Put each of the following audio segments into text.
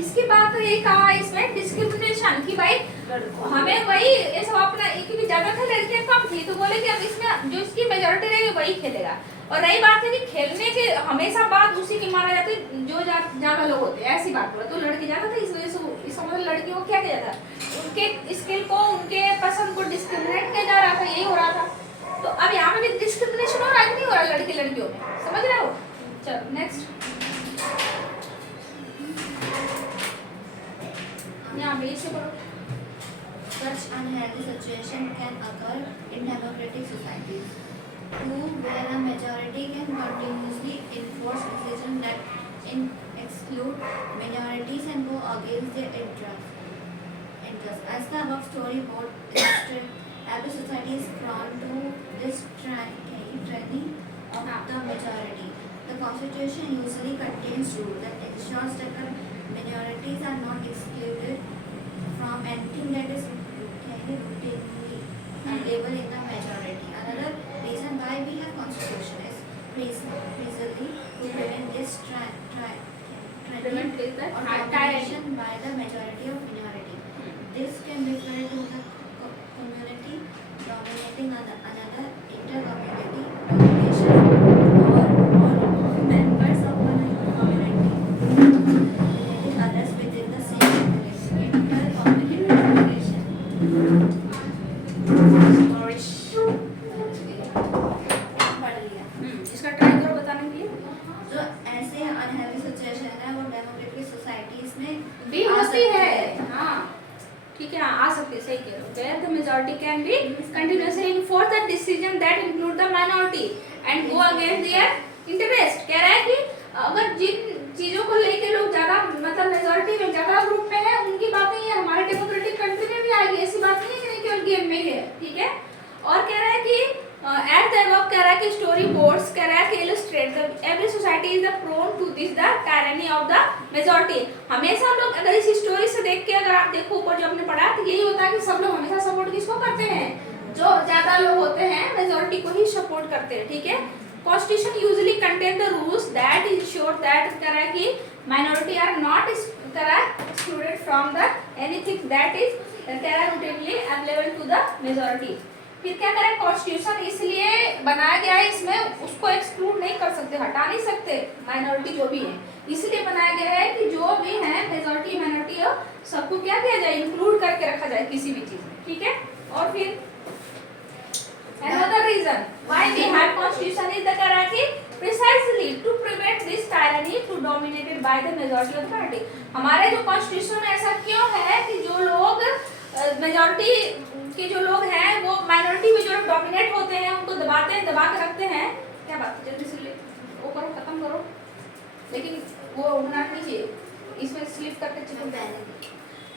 इसकी बात तो यही कहा इसमें डिस्क्रिमिनेशन की भाई हमें वही ये सब अपना, क्योंकि ज्यादातर लड़कियां कम थी तो बोले कि अब इसमें जो इसकी मेजोरिटी रहेगी वही खेलेगा। और रही बात है कि खेलने के हमेशा बात उसी की माना जाती है जो ज्यादा लोग होते हैं, ऐसी बात हुआ तो लड़के ज्यादा थे इस वजह से इसका मतलब लड़कियों को क्या किया जाता, उनके स्किल को उनके पसंद को डिस्क्रिमिनेट किया जा रहा था, यही हो रहा था। तो अब यहाँ पे भी डिस्क्रिमिनेशन हो रहा है कि नहीं हो रहा लड़के लड़कियों में, समझ रहे हो। चलो नेक्स्ट, यहाँ पे इसे पढ़ो। Such unhealthy situation can occur in democratic societies. 2. Where a majority can continuously enforce decisions that exclude minorities and go against their interests. As the above story board illustrates, every society is prone to this tyranny of the majority. The constitution usually contains rules that ensures that the minorities are not excluded from anything that is routinely available in the majority. Another reason why we have constitution is precisely to prevent this tyranny or domination by the majority of minority. This can refer to the community dominating another inter-community domination or members of one community relating others within the same community. Inter-community domination. इसका try करो बताने के लिए। जो ऐसे unhealthy situation है वो democratic societies में भी होती है, हाँ ठीक है, आ सकते हैं, सही कह रहे हो। Where the majority can be continuously enforce the decision that include the minority and go against their interest। कह रहा है कि अगर जिन चीजों को लेके लोग ज्यादा मतलब मेजोरिटी में ज्यादा ग्रुप में है उनकी बातें ये हमारे डेमोक्रेटिक कंट्री में भी आएगी, ऐसी बात नहीं है कि केवल गेम में ही है, ठीक है। और कह रहा है कि एट द अबव कह रहा है कि स्टोरी बोर्ड्स कह रहा है कि illustrate the every society is the prone to this the tyranny of the majority. हमेशा लोग अगर इस स्टोरी से देख के अगर आप देखो ऊपर जो हमने पढ़ा तो यही होता है कि सब लोग हमेशा सपोर्ट किसको करते हैं, जो ज्यादा लोग होते हैं मेजॉरिटी को ही सपोर्ट करते हैं, ठीक है। Constitution usually contain the rules that ensure that कह रहा है कि माइनॉरिटी आर नॉट कह रहा है excluded from the anything that is कह रहा है routinely available to the majority. फिर क्या करें, कॉन्स्टिट्यूशन इसलिए बनाया गया है, इसमें उसको एक्सक्लूड नहीं कर सकते, हटा नहीं सकते माइनॉरिटी जो भी है, इसलिए बनाया गया है कि जो भी है मेजॉरिटी माइनॉरिटी हो सबको क्या किया जाए, इंक्लूड करके रखा जाए किसी भी चीज में, ठीक है। और फिर another reason why we have constitution is the karaki precisely to prevent this tyranny to dominated by the majority of the party। हमारे जो कॉन्स्टिट्यूशन में ऐसा क्यों है कि जो लोग मेजॉरिटी के जो लोग हैं वो माइनॉरिटी में जो लोग डोमिनेट होते हैं उनको दबाते हैं, दबा के रखते हैं। क्या बात है, जल्दी से वो करो, खत्म करो, लेकिन वो होना नहीं चाहिए, इसमें स्लिप करके चलो,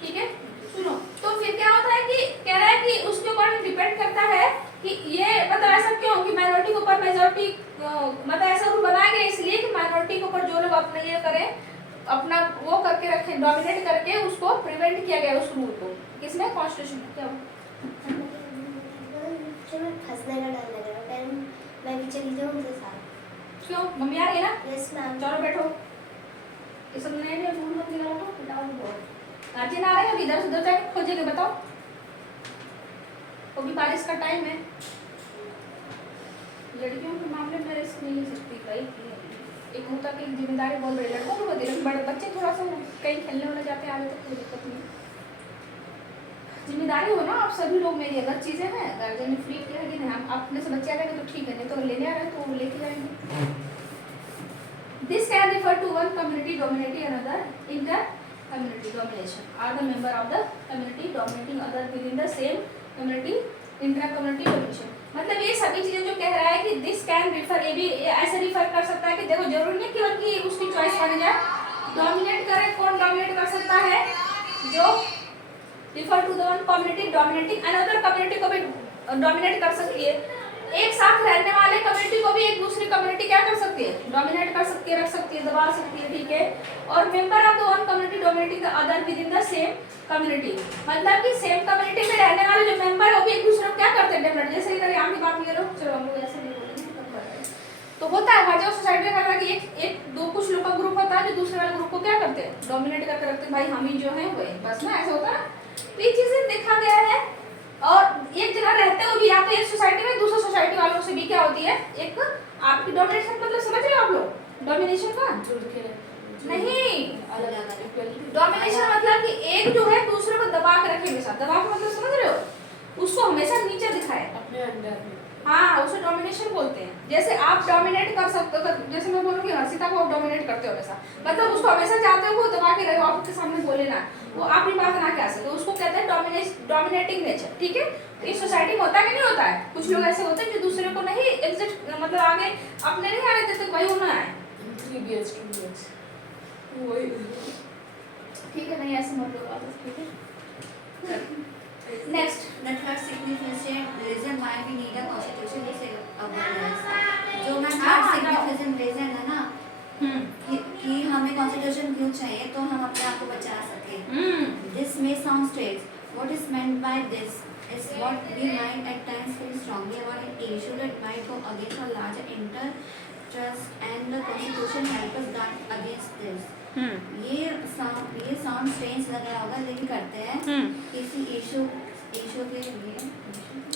ठीक है। सुनो, तो फिर क्या होता है कि कह रहा है कि उसके ऊपर डिपेंड करता है कि ये मतलब ऐसा क्यों कि माइनॉरिटी के ऊपर मेजॉरिटी मतलब ऐसा रूल बनाया गया इसलिए कि माइनॉरिटी के ऊपर जो लोग अपना ये करें, अपना वो करके रखें, डोमिनेट करके उसको प्रिवेंट किया गया उस रूल को, किसमें, कॉन्स्टिट्यूशन में। क्या फंसने का डर लग रहा है, मैं भी चली जाऊँ उनके साथ। क्यों, मम्मी आ रही है ना? Yes ma'am. चलो बैठो, ये सब नए नए रूल मत निकालो, बताओ बहुत गार्जियन आ रहे हैं, अभी इधर से उधर जाके खोजेंगे, बताओ। अभी बारिश का टाइम है, लड़कियों के मामले में रिस्क नहीं ले सकती भाई, एक होता कि जिम्मेदारी बहुत बड़ी, लड़कों को होती है, बड़े बच्चे थोड़ा सा कहीं खेलने वाले जाते हैं आगे तक कोई दिक्कत नहीं, जिम्मेदारी हो ना आप सभी लोग मेरी, अगर चीजें हैं गार्जियन ने फ्री किया है कि नहीं, हम अपने से बच्चे आ जाएंगे तो ठीक है, नहीं तो लेने आ रहे हैं तो वो लेके जाएंगे। This can refer to one community dominating another inter community domination are the member of the community dominating other within the same community intra community domination। मतलब ये सभी चीजें जो कह रहा है कि this can refer, ये भी ऐसे रिफर कर सकता है कि देखो जरूरी नहीं केवल कि उसकी चॉइस बन जाए, डोमिनेट करे, कौन डोमिनेट कर सकता है, जो refer to the one community dominating another community को भी डोमिनेट कर सकती है, एक साथ रहने वाले कम्युनिटी को भी एक दूसरी कम्युनिटी क्या कर सकती है, डोमिनेट कर सकती है, रख सकती है, दबा सकती है, ठीक है। और member of the one community dominating the other with in the same community, मतलब कि सेम कम्युनिटी में रहने वाले जो मेंबर है वो भी एक दूसरे को क्या करते हैं, डोमिनेट। जैसे इधर यहाँ की बात ले लो, चलो हम लोग ऐसे नहीं बोलेंगे, तो होता है हर जगह सोसाइटी में करता है कि एक दो कुछ लोग का ग्रुप होता है जो दूसरे वाले ग्रुप को क्या करते हैं, डोमिनेट करके रखते हैं, भाई हम ही जो है वो है, बस ना, ऐसा होता है। तो ये चीजें देखा गया है। और एक जगह रहते हुए भी या तो एक सोसाइटी में दूसरे सोसाइटी वालों से भी क्या होती है, एक आपकी डोमिनेशन, मतलब समझ रहे हो आप लोग डोमिनेशन का? नहीं, डोमिनेशन मतलब कि एक जो है दूसरे को दबा के रखे हमेशा, दबा के मतलब समझ रहे हो, उसको हमेशा नीचे दिखाए अपने अंडर में। हाँ, उसे डोमिनेशन बोलते हैं। जैसे आप डोमिनेट कर सकते हो, जैसे मैं बोलूँगी हर्षिता को आप डोमिनेट करते हो हमेशा, मतलब उसको हमेशा चाहते हो वो दबा के रहो, आपके सामने बोले ना, वो अपनी बात ना कह सके, उसको कहते हैं डोमिनेटिंग नेचर। ठीक है, इस सोसाइटी में होता कि नहीं होता है? कुछ लोग ऐसे होते हैं जो दूसरे को नहीं एग्जिट, मतलब आगे अपने नहीं आने देते, वही होना है। 3 BH 2 BH वही। ठीक है, नहीं ऐसे मत लो, ठीक है। Next, The third significant reason why we need a constitution is awareness. जो मैं हाँ, third हाँ, significant reason है ना कि हमें constitution क्यों चाहिए, तो हम अपने आप को बचा सकें। This may sound strange. What is meant by this is what we might at times feel strongly about an issue that might go against our larger interest, and the constitution helps us guard against this. ये sound strange लग रहा होगा, लेकिन करते हैं किसी issue के लिए,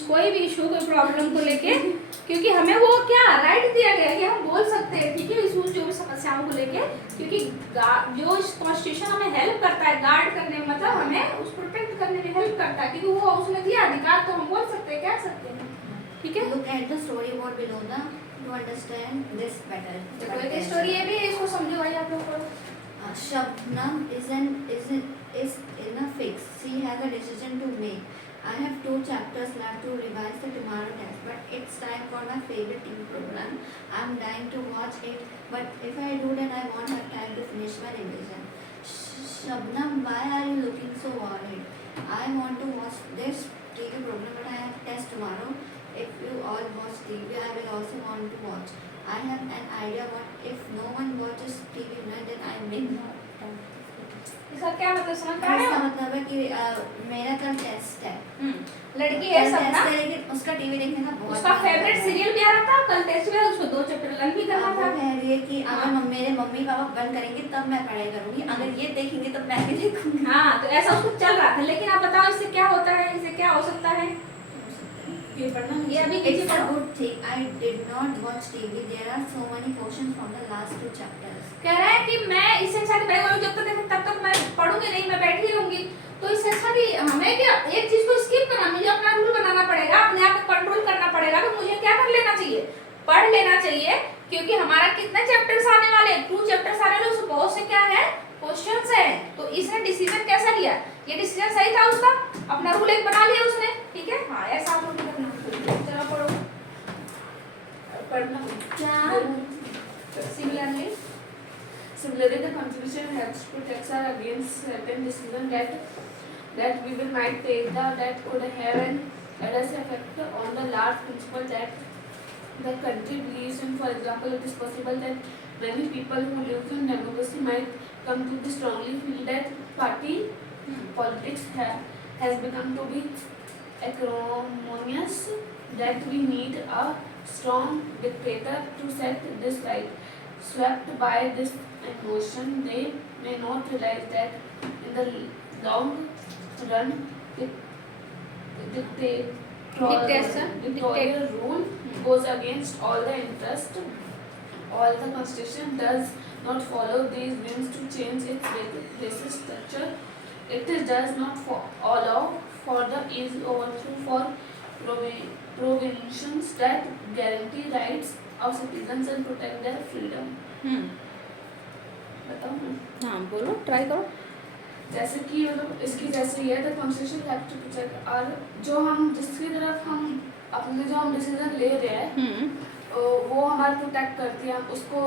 कोई भी इशू, कोई प्रॉब्लम को लेके, क्योंकि हमें वो क्या राइट दिया गया है कि हम बोल सकते हैं, ठीक है, इशूज जो भी समस्याओं को लेके, क्योंकि जो कॉन्स्टिट्यूशन हमें हेल्प करता है गार्ड करने में, मतलब हमें उस प्रोटेक्ट करने में हेल्प करता है, क्योंकि वो उसमें दिया अधिकार, तो हम बोल सकते हैं, कह सकते हैं। ठीक है, look at the storyboard below to understand this better. देखो एक स्टोरी है भी, इसको समझो भाई आप लोग। Shabnam is in a fix. She has a decision to make. I have 2 chapters left to revise the tomorrow test, but it's time for my favorite TV program. I'm dying to watch it, but if I do, then I won't have time to finish my revision. Shabnam, why are you looking so worried? I want to watch this TV program, but I have test tomorrow. If you all watch TV, I will also want to watch. I have an idea, but if no one watches TV tonight, then I may not. इसका क्या मतलब समझ पा रहे इसका हो? मतलब है कि मेरा कल टेस्ट है, लड़की है सब ना, लेकिन उसका टीवी देखने का बहुत उसका फेवरेट सीरियल भी आ रहा था, कल टेस्ट में उसको 2 चैप्टर लर्न भी करना वो था। कह रही है कि अगर मेरे मम्मी पापा बंद करेंगे तब मैं पढ़ाई करूंगी, अगर ये देखेंगे तब मैं भी देखूंगी। हाँ, तो ऐसा उसको चल रहा था, लेकिन आप बताओ इससे क्या होता है, इससे क्या हो सकता है? ये पढ़ना ये अभी It's नीचे a पढ़ो। good thing I did not watch TV. There are so many questions from the last 2 chapters. कह रहा है कि मैं इससे अच्छा कि बैग जब तक देखे तब तक मैं पढ़ूंगी नहीं, मैं बैठी रहूंगी, तो इससे अच्छा भी हमें क्या एक चीज को स्किप करना, मुझे अपना रूल बनाना पड़ेगा, अपने आप को कंट्रोल करना पड़ेगा, तो मुझे क्या कर लेना चाहिए, पढ़ लेना चाहिए, क्योंकि हमारा कितने चैप्टर्स आने वाले, 2 चैप्टर्स आने वाले, उसमें बहुत से क्या है क्वेश्चंस है। तो इसने डिसीजन कैसा लिया, ये डिसीजन सही था उसका, अपना रूल एक बना लिया उसने। ठीक है, हाँ ऐसा आप लोग करना। चलो पढ़ो, पढ़ना। Similarly Similarly, the Constitution helps protect us against certain decisions that we will might take that could have an adverse effect on the large principle that the country believes in. For example, it is possible that many people who live in democracy might come to strongly feel that party politics has become to be acrimonious, that we need a strong dictator to set this right. Swept by this emotion, they may not realize that in the long run, dictatorial rule goes against all the interest. All the Constitution does not follow these whims to change its basic structure. It does not allow for the easy overthrow for provisions that guarantee rights of citizens and protect their freedom. बताओ ना। हाँ बोलो, try करो। जैसे कि मतलब इसकी जैसे ये the constitution have to protect, और जो हम जिसकी तरफ हम अपने जो हम डिसीजन ले रहे हैं वो हमारा प्रोटेक्ट करती है, उसको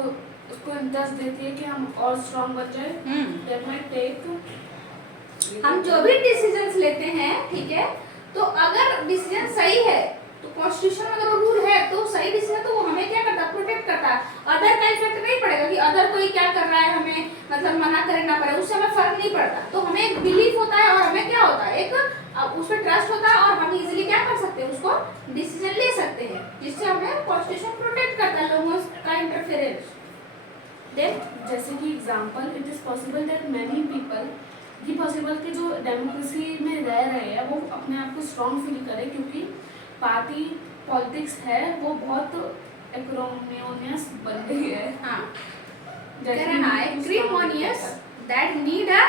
इंटरेस्ट देती है कि हम और स्ट्रांग बन जाए। दैट माइट टेक, हम जो भी डिसीजंस लेते हैं, ठीक है, तो अगर डिसीजन सही है तो कॉन्स्टिट्यूशन में अगर रूल है तो सही डिसीजन, तो वो हमें क्या करता है, प्रोटेक्ट करता है। अदर का इफेक्ट नहीं पड़ेगा कि अदर कोई क्या कर रहा है, हमें मतलब मना करे ना पड़े, उससे हमें फर्क फर्क नहीं पड़ता। तो हमें एक बिलीफ होता है और हमें क्या होता है, एक उस पर ट्रस्ट होता है और हम इजीली क्या कर सकते हैं, उसको डिसीजन ले सकते हैं, जिससे हमें कॉन्स्टिट्यूशन प्रोटेक्ट करता है लोगों का इंटरफेरेंस। देन जैसे कि example, it is possible that many people, ये पॉसिबल कि जो डेमोक्रेसी में रह रहे हैं वो अपने आप को स्ट्रॉन्ग फील करें, क्योंकि पार्टी पॉलिटिक्स है वो बहुत एक्रोनियस बन गई है। हाँ, acrimonious that need a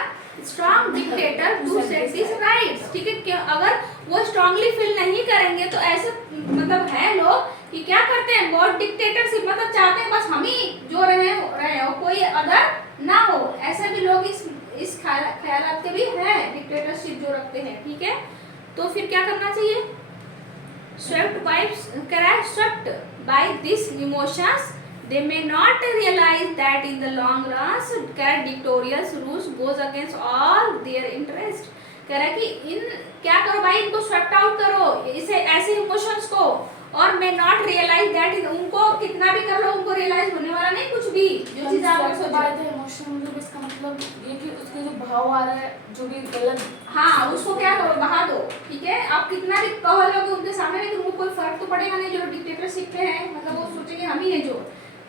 strong dictator to set this rights. ठीक है, क्यों अगर वो स्ट्रांगली फील नहीं करेंगे तो ऐसे मतलब है लोग कि क्या करते हैं, बहुत डिक्टेटरशिप मतलब चाहते हैं बस हम ही जो रहे हो, कोई अदर ना हो। ऐसे भी लोग इस ख्यालात के भी हैं, डिक्टेटरशिप जो रखते हैं। ठीक है, तो फिर क्या करना चाहिए, swept by these emotions, they may not realize that in the long run dictatorial rules goes against all their interest। कह रहा है कि इन क्या करो भाई, इनको स्वेप्ट आउट करो, इसे ऐसे इमोशंस को, और may not realize that उनको कितना भी कर लो उनको रियलाइज होने वाला नहीं कुछ भी, जो चीज आप सोचो। इमोशन मतलब इसका मतलब ये कि उसके जो भाव आ रहा है जो भी गलत, हाँ, उसको क्या करो, बहा दो। ठीक है, आप कितना भी कह लोगे उनके सामने, लेकिन उनको कोई फर्क तो पड़ेगा नहीं, जो डिक्टेटरशिप पे है, मतलब वो सोचेंगे हम ही है जो।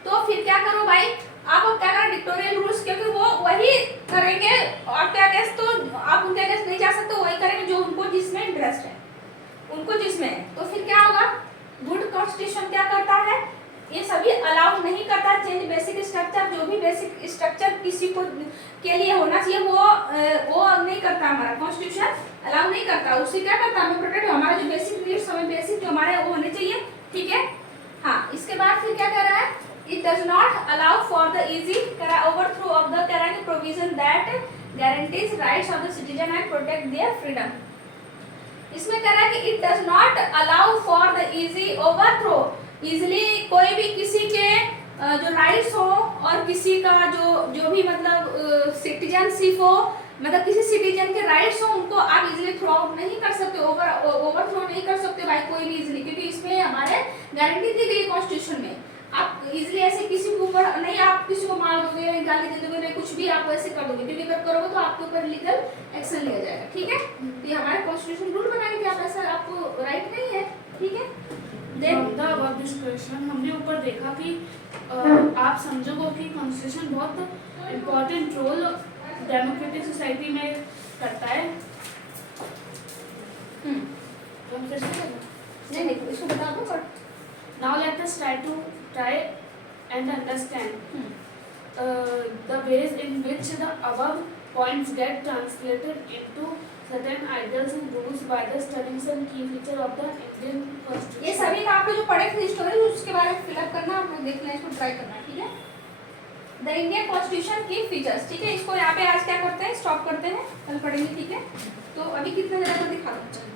तो फिर क्या करो भाई, आप क्या करो डिक्टेटोरियल रूल्स, क्योंकि वो वही करेंगे और क्या अगेंस्ट, तो आप उनके अगेंस्ट नहीं जा सकते, वही करेंगे जो उनको जिसमें इंटरेस्ट है, उनको जिसमें है। तो फिर क्या होगा, गुड कॉन्स्टिट्यूशन क्या करता है, ये सभी अलाउ नहीं करता चेंज बेसिक स्ट्रक्चर, जो भी बेसिक स्ट्रक्चर किसी को के लिए होना चाहिए वो नहीं करता, हमारा कॉन्स्टिट्यूशन अलाउ नहीं करता। उससे क्या करता, हमें प्रोटेक्ट, हमारा जो बेसिक नीड्स, हमें बेसिक जो हमारे वो होने चाहिए। ठीक है, हाँ, इसके बाद फिर क्या कह रहा है, it does not allow for the easy overthrow of the provision that guarantees rights of the citizen and protect their freedom. इसमें कह रहा है कि it does not allow for the easy overthrow, easily कोई भी किसी के जो राइट्स हो और किसी का जो भी मतलब सिटीजनशिप हो, मतलब किसी सिटीजन के राइट्स हो, उनको आप इजीली थ्रो आउट नहीं कर सकते, ओवरथ्रो नहीं कर सकते भाई कोई भी इजीली, क्योंकि इसमें हमारे गारंटी दी गई कॉन्स्टिट्यूशन में। आप इजीली ऐसे किसी के ऊपर नहीं, आप किसी को मार दोगे, गाली दे दोगे, नहीं कुछ भी आप ऐसे कर दोगे, क्योंकि अगर करोगे तो आपके ऊपर लीगल एक्शन लिया जाएगा। ठीक है, तो ये हमारे कॉन्स्टिट्यूशन रूल बनाए थे, आप ऐसा आपको राइट नहीं है। ठीक है, डिस्कशन हमने ऊपर देखा कि आप समझोगे कि कॉन्स्टिट्यूशन बहुत इम्पोर्टेंट रोल डेमोक्रेटिक सोसाइटी में करता है। तो हम फिर से नहीं इसको बता दो। पर now let us try and understand the ways in which the above points get translated into certain ideals and rules by the studying some key feature of the Indian Constitution। ये सभी का आपको जो पढ़े थे स्टोरी, उसके बारे में फिलअप करना, आप लोग देखना, इसको ट्राई करना। ठीक है, द इंडियन कॉन्स्टिट्यूशन की फीचर्स। ठीक है, इसको यहाँ पे आज क्या करते हैं, स्टॉप करते हैं, कल पढ़ेंगे। ठीक है, तो अभी कितने जगह पर दिखा दो।